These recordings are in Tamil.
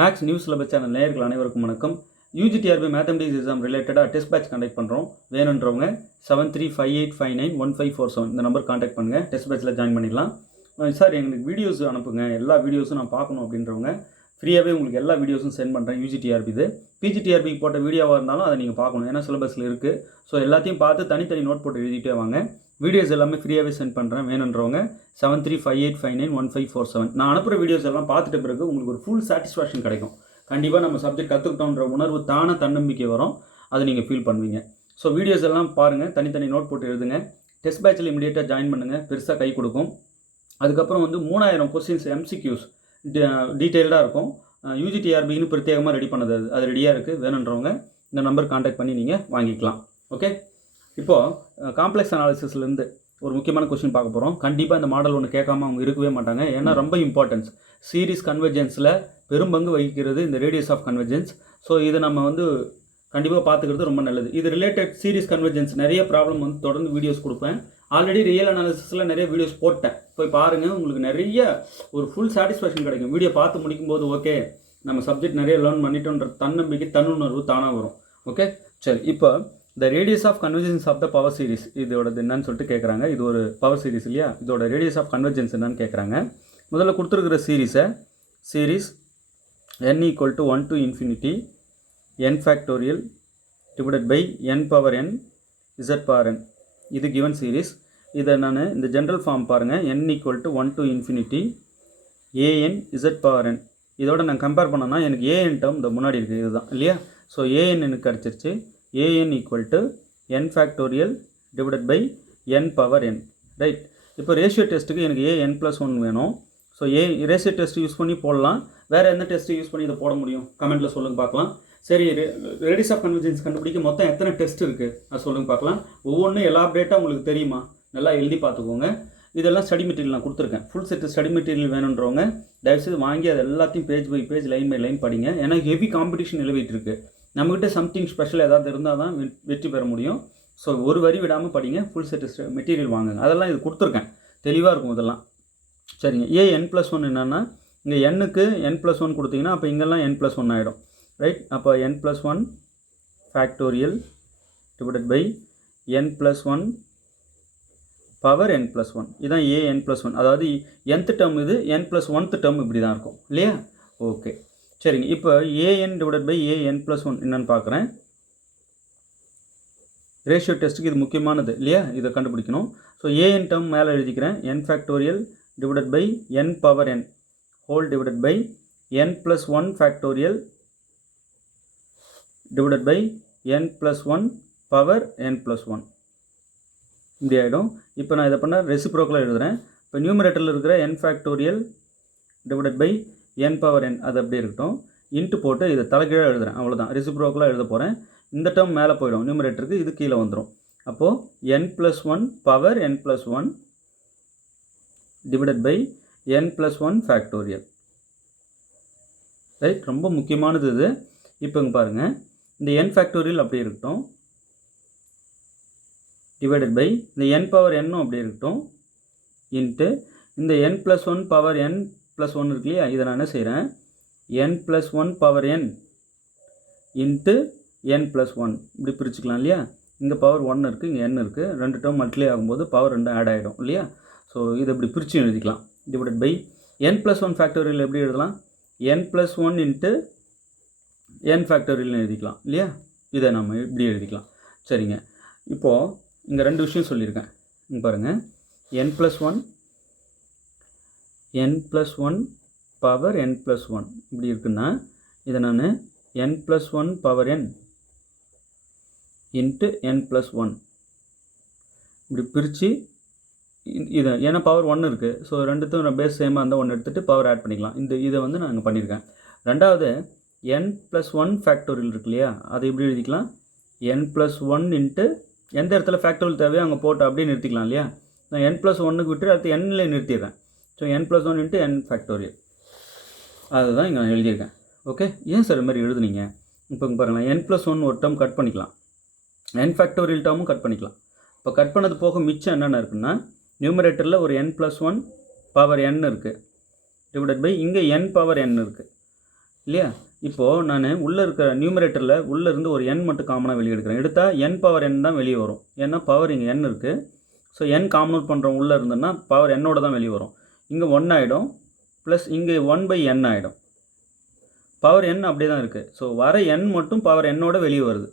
மேக்ஸ் நியூஸ் சிலபஸ் சேனல் நேயர்கள் அனைவருக்கும் வணக்கம். யூஜிடிஆர்பி மேத்தமெட்டிக்ஸ் எக்ஸாம் ரிலேட்டடாக டெஸ்ட் பேட்ச் கண்டக்ட் பண்ணுறோம். வேணுன்றவங்க 7358591547 இந்த நம்பர் காண்டாக்ட் பண்ணுங்கள். டெஸ்ட் பேட்சில் ஜாயின் பண்ணிடலாம். சார் எங்களுக்கு வீடியோஸ் அனுப்புங்க, எல்லா வீடியோஸும் நான் பார்க்கணும் அப்படின்றவங்க ஃப்ரீயாகவே உங்களுக்கு எல்லா வீடியோஸும் சென்ட் பண்ணுறேன். யூஜிடிஆர்பி இது பிஜிடிஆர்பி போட்ட வீடியோவாக இருந்தாலும் அதை நீங்கள் பார்க்கணும், ஏன்னா சிலபஸில் இருக்குது. ஸோ எல்லாத்தையும் பார்த்து தனித்தனி நோட் போட்டு எழுதிட்டே வாங்க. வீடியோஸ் எல்லாமே ஃப்ரீயாகவே சென்ட் பண்ணுறேன். வேணுன்றவங்க 7358591547 நான் அனுப்புகிற வீடியோஸ் எல்லாம் பார்த்துட்ட பிறகு உங்களுக்கு ஒரு ஃபுல் சாட்டிஸ்ஃபேக்ஷன் கிடைக்கும். கண்டிப்பாக நம்ம சப்ஜெக்ட் கற்றுக்கிட்டோன்ற உணர்வு தன்னம்பிக்கை வரும், அதை நீங்கள் ஃபீல் பண்ணுவீங்க. ஸோ வீடியோஸ் எல்லாம் பாருங்கள், தனித்தனி நோட் போட்டு எழுதுங்க. டெஸ்ட் பேட்சில் இமீடியட்டாக ஜாயின் பண்ணுங்கள், பெருசாக கை கொடுக்கும். அதுக்கப்புறம் 3000 கொஸ்டின்ஸ் எம்சிக்யூஸ் டீட்டெயில்டாக இருக்கும். யூஜிடிஆர்பின்னு பிரத்யேகமாக ரெடி பண்ணது, அது ரெடியாக இருக்குது. வேணுன்றவங்க இந்த நம்பர் காண்டாக்ட் பண்ணி நீங்கள் வாங்கிக்கலாம். ஓகே, இப்போது காம்ப்ளெக்ஸ் அனாலிசிஸ்லேருந்து ஒரு முக்கியமான கொஸ்டின் பார்க்க போகிறோம். கண்டிப்பாக இந்த மாடல் ஒன்று கேட்காம அவங்க இருக்கவே மாட்டாங்க, ஏன்னா ரொம்ப இம்பார்ட்டன்ஸ். சீரிஸ் கன்வர்ஜென்ஸில் பெரும்பங்கு வகிக்கிறது இந்த ரேடியஸ் ஆஃப் கன்வர்ஜென்ஸ். ஸோ இதை நம்ம கண்டிப்பாக பார்த்துக்கிறது ரொம்ப நல்லது. இது ரிலேட்டட் சீரிஸ் கன்வர்ஜென்ஸ் நிறைய ப்ராப்ளம் தொடர்ந்து வீடியோஸ் கொடுப்பேன். ஆல்ரெடி ரியல் அனாலிசிஸில் நிறைய வீடியோஸ் போட்டேன், போய் பாருங்கள். உங்களுக்கு நிறைய ஒரு ஃபுல் சாட்டிஸ்ஃபேக்ஷன் கிடைக்கும். வீடியோ பார்த்து முடிக்கும்போது ஓகே நம்ம சப்ஜெக்ட் நிறைய லேர்ன் பண்ணிட்டோன்ற தன்னம்பிக்கை தன்னுணர்வு தானாக வரும். ஓகே சரி, இப்போ the radius of convergence of the power series இதோடது என்னன்னு சொல்லிட்டு கேட்குறாங்க. இது ஒரு பவர் சீரிஸ் இல்லையா, இதோட ரேடியஸ் ஆஃப் கன்வர்ஜென்ஸ் என்னன்னு கேட்குறாங்க. முதல்ல கொடுத்துருக்கிற series n = 1 to infinity n factorial divided by n power n z power n. இது given series. இதை நான் இந்த ஜென்ரல் ஃபார்ம் பாருங்கள், n = 1 to infinity an z power n. இதோட நான் கம்பேர் பண்ணேன்னா எனக்கு an டேர்ம் இந்த முன்னாடி இருக்குது, இதுதான் இல்லையா. ஸோ an எனக்கு கிடச்சிருச்சு. an = n factorial divided by n power n, right. இப்போ ரேஷியோ டெஸ்ட்டுக்கு எனக்கு an+1 வேணும். ஸோ ரேஷியோ டெஸ்ட் யூஸ் பண்ணி போடலாம். வேறு எந்த டெஸ்ட்டு யூஸ் பண்ணி இதை போட முடியும், கமெண்ட்டில் சொல்லுங்கள் பார்க்கலாம். சரி, ரேடியஸ் ஆஃப் கன்வர்ஜென்ஸ் கண்டுபிடிக்க மொத்தம் எத்தனை டெஸ்ட் இருக்குது அது சொல்லுங்கள் பார்க்கலாம். ஒவ்வொன்றும் எலாபரேட்டாக உங்களுக்கு தெரியுமா, நல்லா எழுதி பார்த்துக்கோங்க. இதெல்லாம் ஸ்டடி மெட்டீரியல் நான் கொடுத்துருக்கேன். ஃபுல் செட்டு ஸ்டடி மெட்டீரியல் வேணுன்றவங்க தயவுசெய்து வாங்கி அது எல்லாத்தையும் page by page line by line படிங்க. ஏன்னா ஹெவி காம்படிஷன் நிலவிட்டு இருக்குது. நம்மகிட்ட சம்திங் ஸ்பெஷல் ஏதாவது இருந்தால் தான் வெற்றி பெற முடியும். ஸோ ஒரு வரி விடாமல் படிங்க, ஃபுல் செட்டு மெட்டீரியல் வாங்குங்க. அதெல்லாம் இது கொடுத்துருக்கேன், தெளிவாக இருக்கும் இதெல்லாம். சரிங்க, n+1 என்னென்னா இங்கே n-க்கு n+1 கொடுத்தீங்கன்னா அப்போ இங்கெல்லாம் n+1 ஆகிடும், ரைட். அப்போ n+1 factorial divided by n+1 power n+1, இதுதான் an+1. அதாவது nth டேர்ம் இது, n+1th டேர்ம் இப்படி தான் இருக்கும் இல்லையா. ஓகே சரிங்க, இப்போ an டிவைடட் பை an+1 என்னென்னு பார்க்குறேன். ரேஷியோ டெஸ்ட்டுக்கு இது முக்கியமானது இல்லையா, இதை கண்டுபிடிக்கணும். ஸோ an டேர்ம் மேலே எழுதிக்கிறேன், n factorial divided by n power n whole divided by n+1 factorial divided by n+1 power n+1 இப்படி ஆகிடும். இப்போ நான் இதை பண்ண ரெசிப்ரோக்கலாக எழுதுகிறேன். இப்போ நியூமரேட்டரில் இருக்கிற n factorial divided by n power n அது அப்படியே இருக்கட்டும். இன்ட்டு போட்டு இதை தலைகீழாக எழுதுகிறேன், அவ்வளோதான். ரெசிப்ரோக்கலாக எழுத போகிறேன். இந்த டேர்ம் மேலே போயிடும் நியூமரேட்டருக்கு, இது கீழே வந்துடும். அப்போது n+1 power n+1 divided by n+1 factorial, right. ரொம்ப முக்கியமானது இது. இப்போ இங்கே பாருங்கள், இந்த n factorial அப்படியே இருக்கட்டும், divided by இந்த n power n அப்படியே இருக்கட்டும், இன்ட்டு இந்த n+1 பவர் n+1 இருக்கு இல்லையா, இதை நான் என்ன செய்கிறேன், n+1 power n into n+1 இப்படி பிரிச்சுக்கலாம் இல்லையா. இங்கே பவர் 1 இருக்குது, இங்கே n இருக்குது. ரெண்டு டேர்ம் மல்டிப்ளை ஆகும்போது பவர் 2 ஆட் ஆகிடும் இல்லையா. ஸோ இதை இப்படி பிரித்து எழுதிக்கலாம். டிவைடட் பை n+1 ஃபேக்டோரியல் எப்படி எழுதலாம், n+1 இன்ட்டு n ஃபேக்டோரியல்னு எழுதிக்கலாம் இல்லையா. இதை நம்ம இப்படி எழுதிக்கலாம். சரிங்க, இப்போது இங்கே ரெண்டு விஷயம் சொல்லியிருக்கேன். இங்கே பாருங்கள், n+1 பவர் n+1 இப்படி இருக்குன்னா இதை நான் n+1 power n into n+1 இப்படி பிரித்து இது, ஏன்னா பவர் 1 இருக்குது. ஸோ ரெண்டுத்தும் பேஸ் சேமாக இருந்தால் 1 எடுத்துகிட்டு பவர் ஆட் பண்ணிக்கலாம். இதை நான் இங்கே பண்ணியிருக்கேன். ரெண்டாவது n+1 ஃபேக்டோரியல் இருக்கு இல்லையா, அதை எப்படி எழுதிக்கலாம், n+1 இன்ட்டு எந்த இடத்துல ஃபேக்டோரியல் தேவையோ அங்கே போட்டு அப்படியே நிறுத்திக்கலாம் இல்லையா. நான் n+1க்கு விட்டு அடுத்து n-ல நிறுத்திடுறேன். So n+1 into n factorial அதுதான் இங்கே நான் எழுதியிருக்கேன். ஓகே, ஏன் சார் இது மாதிரி எழுதுனீங்க. இப்போ இங்கே பாருங்கள், n+1 ஒரு டேர்ம் கட் பண்ணிக்கலாம், n ஃபேக்டோரியல் டேர்மும் கட் பண்ணிக்கலாம். இப்போ கட் பண்ணது போக மிச்சம் என்னென்ன இருக்குன்னா, நியூமரேட்டரில் ஒரு n+1 பவர் n இருக்குது, டிவைடட் பை இங்கே n பவர் n இருக்குது. இல்லையா? இப்போது நான் உள்ளே இருக்கிற நியூமரேட்டரில் உள்ளே இருந்து ஒரு n மட்டும் காமனாக வெளியே எடுக்கிறேன். எடுத்தால் n பவர் n தான் வெளியே வரும். ஏன்னா பவர் இங்கே n இருக்குது. ஸோ n காமன் அவுட் பண்ணுறோம் உள்ளே இருந்தோன்னா பவர் என்னோட தான் வெளியே வரும். இங்கே 1 ஆகிடும், ப்ளஸ் இங்கே 1/n ஆகிடும். பவர் n அப்படியே தான் இருக்குது. ஸோ வர n மட்டும் பவர் என்னோட வெளியே வருது.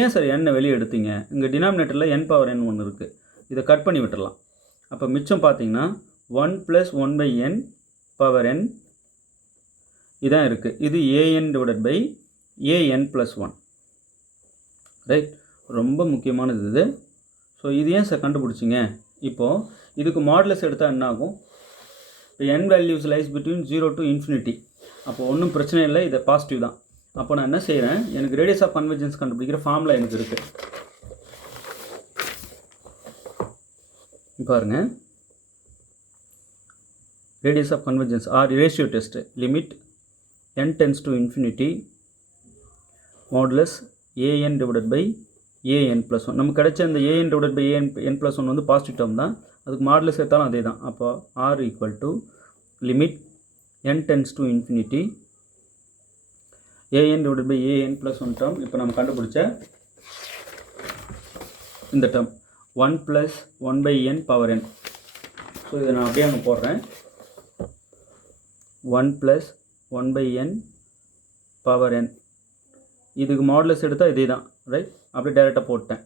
ஏன் சார் n வெளியே எடுத்தீங்க? இங்கே டினாமினேட்டரில் n பவர் n ஒன்று இருக்குது. இதை கட் பண்ணி விட்டுடலாம். அப்போ மிச்சம் பார்த்தீங்கன்னா 1 + 1/n பவர் n இதான் இருக்குது. இது an/an+1, ரைட்? ரொம்ப முக்கியமானது இது. ஸோ இது ஏன் சார் கண்டுபிடிச்சிங்க? இப்போது இதுக்கு மாடுலஸ் எடுத்தால் என்ன ஆகும்? இப்போ n values lies between 0 to ∞. அப்போ ஒன்றும் பிரச்சனை இல்லை, இது பாசிட்டிவ் தான். அப்போ நான் என்ன செய்கிறேன், எனக்கு ரேடியஸ் ஆஃப் கன்வர்ஜென்ஸ் கண்டுபிடிக்கிற ஃபார்முலா எனக்கு இருக்குது. பாருங்கள், radius of convergence or ratio test, limit n tends to infinity modulus an/an+1. நமக்கு கிடைச்ச அந்த an/an+1 வந்து பாசிட்டிவ் டேர்ம் தான். அதுக்கு மாடுலஸ் எடுத்தாலும் அதே தான். அப்போ r = limit n tends to infinity an/an+1 term. இப்போ நம்ம கண்டுபிடிச்ச இந்த term 1 + 1/n power n. So இதை நான் அப்படியே அங்கே போடுறேன். 1 + 1/n பவர் n. இதுக்கு மாடுலஸ் எடுத்தால் இதே தான், ரைட்? அப்படியே டைரெக்டாக போட்டேன்.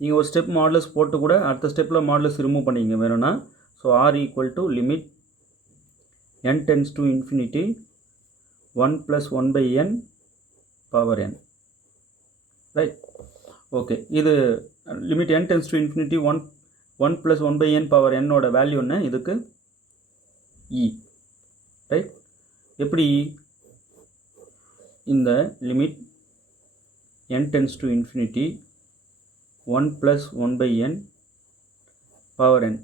நீங்கள் ஒரு ஸ்டெப் மாடுலஸ் போட்டு கூட அடுத்த ஸ்டெப்பில் மாடுலஸ் ரிமூவ் பண்ணிங்க வேணும்னா. So r = limit n tends to infinity 1 + 1/n power n, right? Okay, இது limit n tends to infinity 1 + 1/n power n ஓட வேல்யூ என்ன? இதுக்கு e, ரைட்? எப்படி? இந்த லிமிட் n tends to infinity 1 + 1/n power n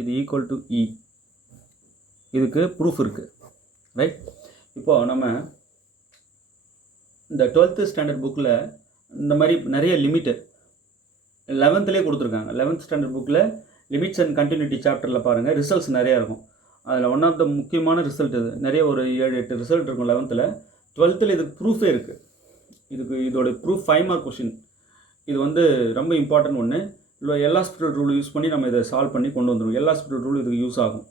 இது ஈக்குவல் டு e. இதுக்கு ப்ரூஃப் இருக்குது, ரைட்? இப்போது நம்ம இந்த 12th ஸ்டாண்டர்ட் புக்கில் இந்த மாதிரி நிறைய லிமிட்டு 11th கொடுத்துருக்காங்க. 11th ஸ்டாண்டர்ட் புக்கில் லிமிட்ஸ் அண்ட் கண்டினியூட்டி சாப்டரில் பாருங்கள், ரிசல்ட்ஸ் நிறையா இருக்கும். அதில் ஒன் ஆஃப் த முக்கியமான ரிசல்ட் இது. நிறைய ஒரு 7-8 ரிசல்ட் இருக்கும் 11th. 12th இதுக்கு ப்ரூஃபே இருக்குது. இதோட ப்ரூஃப் 5 மார்க் கொஷின். இது வந்து ரொம்ப இம்பார்ட்டன்ட் ஒன்று. இல்லை எல்ஹாஸ்பிட்டல் ரூல் யூஸ் பண்ணி நம்ம இதை சால்வ் பண்ணி கொண்டு வந்துடுவோம். எல்ஹாஸ்பிட்டல் ரூல் இதுக்கு யூஸ் ஆகும்.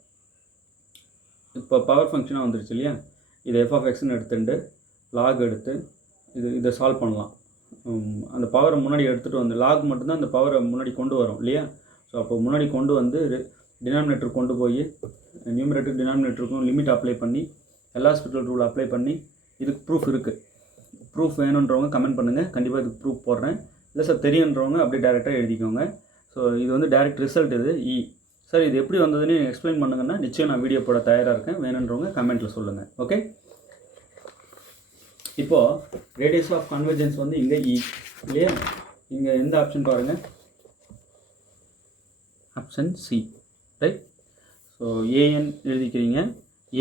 இப்போ பவர் ஃபங்க்ஷனாக வந்துருச்சு இல்லையா? இதை f(x)ன்னு எடுத்துட்டு லாக் எடுத்து இதை சால்வ் பண்ணலாம். அந்த பவரை முன்னாடி எடுத்துகிட்டு வந்து லாக் மட்டும்தான் அந்த பவரை முன்னாடி கொண்டு வரும் இல்லையா? ஸோ அப்போ முன்னாடி கொண்டு வந்து டினாமினேட்டர் கொண்டு போய் நியூமரேட்டர் டினாமினேட்டருக்கும் லிமிட் அப்ளை பண்ணி எல்ஹாஸ்பிட்டல் ரூல் அப்ளை பண்ணி இதுக்கு ப்ரூஃப் இருக்குது. ப்ரூஃப் வேணுன்றவங்க கமெண்ட் பண்ணுங்கள், கண்டிப்பாக இதுக்கு ப்ரூஃப் போடுறேன். இல்லை சார் தெரியுன்றவங்க அப்படியே டேரெக்டாக எழுதிக்கோங்க. ஸோ இது வந்து டேரெக்ட் ரிசல்ட். இது இ சார் இது எப்படி வந்ததுன்னு எக்ஸ்பிளைன் பண்ணுங்கன்னா நிச்சயம் நான் வீடியோ போட தயாராக இருக்கேன். வேணுன்றவங்க கமெண்ட்டில் சொல்லுங்கள். ஓகே, இப்போது ரேடியஸ் ஆஃப் கன்வர்ஜென்ஸ் வந்து இங்கே இ இல்லையா? இங்கே எந்த ஆப்ஷன் பாருங்கள், option C, right? So an எழுதிக்கிறீங்க,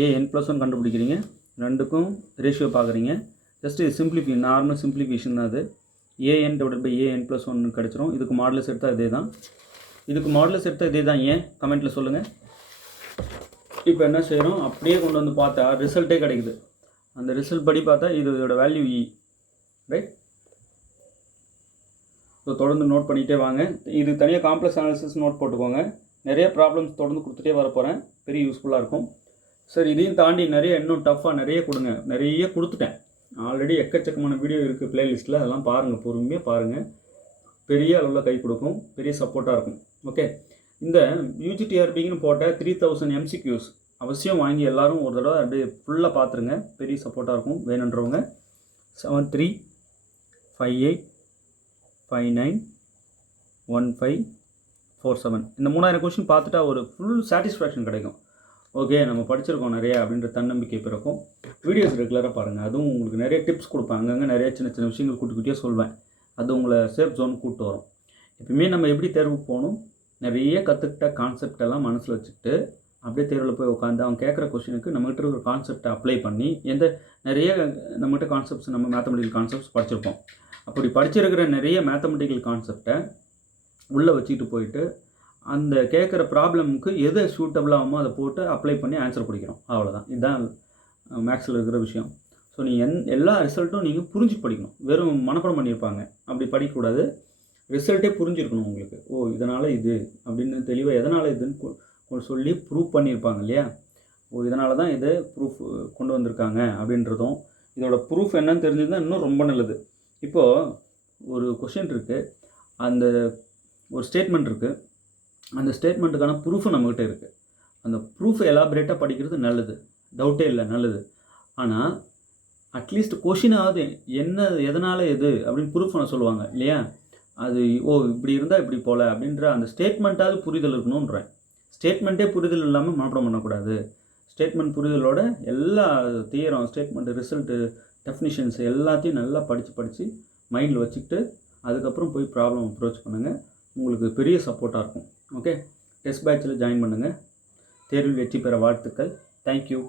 an+1 கண்டுபிடிக்கிறீங்க, ரெண்டுக்கும் ரேஷியோ பார்க்குறீங்க. ஜஸ்ட் இது சிம்பிளிஃபிகேஷன், நார்மல் சிம்பிளிஃபிகேஷன் தான். அது an/an+1 கிடச்சிரும். இதுக்கு மாடுலஸ் எடுத்தால் இதே தான். இதுக்கு மாடுலஸ் எடுத்தால் இதே தான். ஏன் கமெண்ட்டில் சொல்லுங்கள். இப்போ என்ன செய்கிறோம், அப்படியே கொண்டு வந்து பார்த்தா ரிசல்ட்டே கிடைக்குது. அந்த ரிசல்ட் படி பார்த்தா இதோட வேல்யூ இ, ரைட்? ஸோ தொடர்ந்து நோட் பண்ணிகிட்டே வாங்க. இது தனியாக காம்ப்ளெக்ஸ் அனாலிசிஸ் நோட் போட்டுக்கோங்க. நிறைய ப்ராப்ளம்ஸ் தொடர்ந்து கொடுத்துட்டே வர போகிறேன். பெரிய யூஸ்ஃபுல்லாக இருக்கும். சார் இதையும் தாண்டி நிறைய இன்னும் டஃப்பாக நிறைய கொடுங்க. நிறைய கொடுத்துட்டேன் ஆல்ரெடி. எக்கச்சக்கமான வீடியோ இருக்குது ப்ளேலிஸ்ட்டில். அதெல்லாம் பாருங்கள், பொறுமையாக பாருங்கள். பெரிய அளவில் கை கொடுக்கும், பெரிய சப்போர்ட்டாக இருக்கும். ஓகே, இந்த UGTRBன்னு போட்ட 3000 MCQs அவசியம் வாங்கி எல்லோரும் ஒரு தடவை அப்படியே ஃபுல்லாக பார்த்துருங்க. பெரிய சப்போர்ட்டாக இருக்கும். வேணுன்றவங்க 7358591547 இந்த 3000 கொஷின் பார்த்துட்டா ஒரு ஃபுல் சாட்டிஸ்ஃபேக்ஷன் கிடைக்கும். ஓகே, நம்ம படிச்சிருக்கோம் நிறையா அப்படின்ற தன்னம்பிக்கை பிறக்கும். வீடியோஸ் ரெகுலராக பாருங்கள். அதுவும் உங்களுக்கு நிறைய டிப்ஸ் கொடுப்பேன். அங்கங்கே நிறைய சின்ன சின்ன விஷயங்கள் கூட்டிக்கிட்டே சொல்வேன். அது உங்களை சேஃப் ஜோன் கூப்பிட்டு வரும். எப்பவுமே நம்ம எப்படி தேர்வுக்கு போகணும், நிறைய கற்றுக்கிட்ட கான்செப்ட் எல்லாம் மனசில் வச்சுக்கிட்டு அப்படியே தேர்வில் போய் உட்காந்து அவங்க கேட்குற கொஷினுக்கு நம்மகிட்ட இருக்கிற கான்செப்டை அப்ளை பண்ணி நிறைய நம்மகிட்ட கான்செப்ட்ஸ், நம்ம மேத்தமெட்டிக்கல் கான்செப்ட்ஸ் படிச்சிருப்போம். அப்படி படிச்சிருக்கிற நிறைய மேத்தமெட்டிக்கல் கான்செப்டை உள்ளே வச்சுக்கிட்டு போயிட்டு அந்த கேட்குற ப்ராப்ளமுக்கு எது சூட்டபிளாகுமோ அதை போட்டு அப்ளை பண்ணி ஆன்சர் பிடிக்கிறோம். அவ்வளோதான். இதுதான் மேக்ஸில் இருக்கிற விஷயம். ஸோ ஸோ நீங்கள் எல்லா ரிசல்ட்டும் நீங்கள் புரிஞ்சு படிக்கணும். வெறும் மனப்பாடம் பண்ணியிருப்பாங்க, அப்படி படிக்கக்கூடாது. ரிசல்ட்டே புரிஞ்சிருக்கணும் உங்களுக்கு. ஓ இதனால் இது அப்படின்னு தெளிவாக எதனால் இதுன்னு சொல்லி ப்ரூவ் பண்ணியிருப்பாங்க இல்லையா? ஓ இதனால தான் இது ப்ரூஃப் கொண்டு வந்திருக்காங்க அப்படின்றதும், இதோட ப்ரூஃப் என்னன்னு தெரிஞ்சதுன்னா இன்னும் ரொம்ப நல்லது. இப்போது ஒரு கொஷின் இருக்குது, அந்த ஒரு ஸ்டேட்மெண்ட் இருக்குது, அந்த ஸ்டேட்மெண்ட்டுக்கான ப்ரூஃபும் நம்மக்கிட்ட இருக்குது. அந்த ப்ரூஃபை எலாபரேட்டாக படிக்கிறது நல்லது, டவுட்டே இல்லை, நல்லது. ஆனால் அட்லீஸ்ட் கொஷினாவது என்ன எதனால் எது அப்படின்னு ப்ரூஃப் பண்ண சொல்லுவாங்க இல்லையா? அது ஓ இப்படி இருந்தால் இப்படி போல் அப்படின்ற அந்த ஸ்டேட்மெண்ட்டாவது புரிதல் இருக்கணுன்றேன். ஸ்டேட்மெண்ட்டே புரிதல் இல்லாமல் மனப்பாடம் பண்ணக்கூடாது. ஸ்டேட்மெண்ட் புரிதலோட எல்லா தியரம், ஸ்டேட்மெண்ட்டு, ரிசல்ட்டு, டெஃபினிஷன்ஸ் எல்லாத்தையும் நல்லா படித்து மைண்டில் வச்சுக்கிட்டு அதுக்கப்புறம் போய் ப்ராப்ளம் அப்ரோச் பண்ணுங்கள். உங்களுக்கு பெரிய சப்போர்ட்டாக இருக்கும். ஓகே, டெஸ்ட் பேட்சில் ஜாயின் பண்ணுங்கள். தேர்வில் வெற்றி பெற வாழ்த்துக்கள். தேங்க்யூ.